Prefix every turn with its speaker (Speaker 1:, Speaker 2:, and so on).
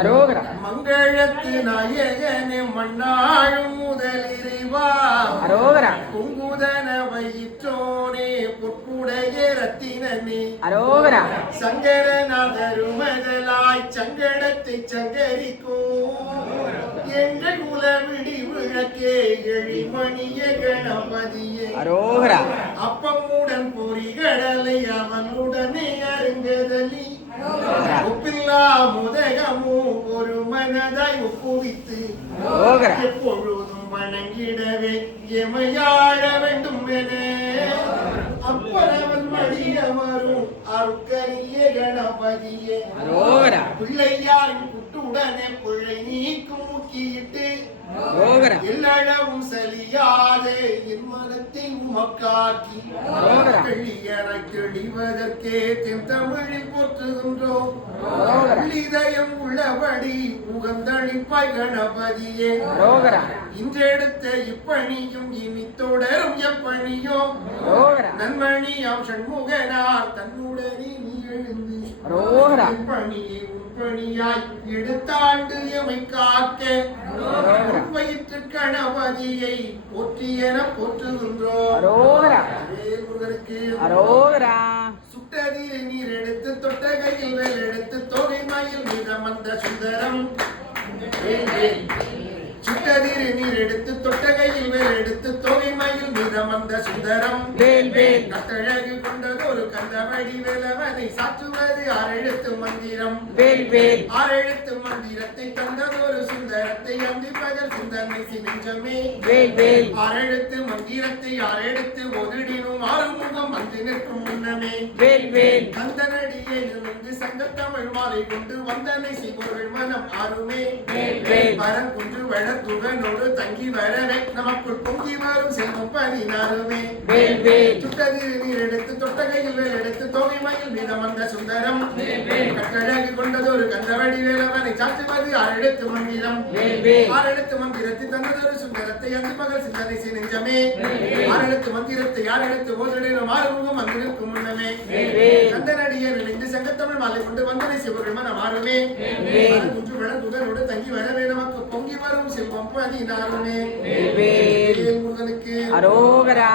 Speaker 1: அரோகரா.
Speaker 2: மங்களத்து நாயகனே மண்ணாழும் முதலிறைவா
Speaker 1: அரோகரா.
Speaker 2: குங்குதன வயிற்றோனே பொற்புடைய ரத்தினனே
Speaker 1: அரோகரா.
Speaker 2: சங்கரநாதருமதலாய் சங்கடத்தை சங்கரிக்கும் எங்கள் குலவிடி விளக்கே எழிமணிய கணபதியே.
Speaker 1: அரோகரா.
Speaker 2: அப்பமுடன் பொறிகடலை அவனுடனே அருங்கதலி. ஒப்பில்லா ஒரு மனதாய் ஒப்புவித்து எப்பொழுதும் வணங்கிடவே எமையாழ வேண்டும் என. அப்பரவன் மடிய வரும் அருக்கரிய கணபதியே. பிள்ளையாரின் குட்டுடனே பிள்ளை நீக்கும் முக்கியிட்டு எல்லளவும் சலியாது என் மனத்தை உமக்காக்கி. கிளியற கிழிவதற்கே தென் தமிழில் போற்றுகின்றோம். இதயம் உள்ளபடி உகந்தளிப்பாய் கணபதியே. இன்றெடுத்த இப்பணியும் இனி தொடரும் எப்பணியோ.
Speaker 1: அரோகரா
Speaker 2: நன்மணியாம் சண்முகனார் தன்னுடனே நீ எழுந்து. என் பணியை உன் பணியாய் எடுத்தாண்டு எமை காக்க. வயிற்று கணபதியை போற்றுகின்றோம்.
Speaker 1: அரோகரா
Speaker 2: வேல்முருகனுக்கு
Speaker 1: அரோகரா.
Speaker 2: சுட்டதிரை நீர் எடுத்து தொட்ட கையில் வேல் எடுத்து வந்த சுந்தரம். சுட்டதிரை நீர் எடுத்து தொட்ட கையில் வேல் எடுத்து தொகை மயில் மீதம் வந்த சுந்தரம். கட்டழகு கொண்டது ஒரு கந்தவடி வேலவனை சாற்றுவது ஆறெழுத்து மந்திரம். ஆறெழுத்து மந்திரத்தை தந்தது ஒரு சுந்தரத்தை அந்தி பகல் சிந்தனை
Speaker 1: வேல்
Speaker 2: ஆறெழுத்து மந்திரத்தை ஆறெடுத்து ஒதுடினும் ஆறுமுகம் நிற்கும் முன்னமே.
Speaker 1: வேல் வேல்.
Speaker 2: கந்தனடியே நிமிர்ந்து சங்கத்தமிழ் மாலை கொண்டு வந்தனை செய்பொருள் மனம் ஆறுமே.
Speaker 1: வேல் வேல்.
Speaker 2: வரன் குன்று வளத்துகனோடு தங்கி வரவே நமக்குள் பொங்கி வரும் செல்வம் பதினாறுமே.
Speaker 1: வேல் வேல்.
Speaker 2: சுட்டதில் நீர் எடுத்து தொட்டகையில் வேல் எடுத்து தோகை மயில் மீதம் வந்த சுந்தரம். கட்டழகு கொண்டது ஒரு சாத்துவது ஆறெழுத்து மந்திரம். ஆறெழுத்து மந்திரத்தை தந்ததொரு சுந்தரத்தை அந்தி மகள் சிந்தனை செய் நெஞ்சமே. ஆறெழுத்து மந்திரத்தை யாரெழுத்து ஓதலிலும் ஆறுமுகம் நிற்கும் முன்னமே. கந்தனடியை நினைந்து சங்கத்தமிழ் மாலை கொண்டு வந்தனை சிவர்கள் மனம் மாறுமே. குன்று விளக்குகளோடு தங்கி வரவே நமக்கு பொங்கி வரும் செல்வம் பதினாறுமே. முருகனுக்கு?
Speaker 1: அரோகரா.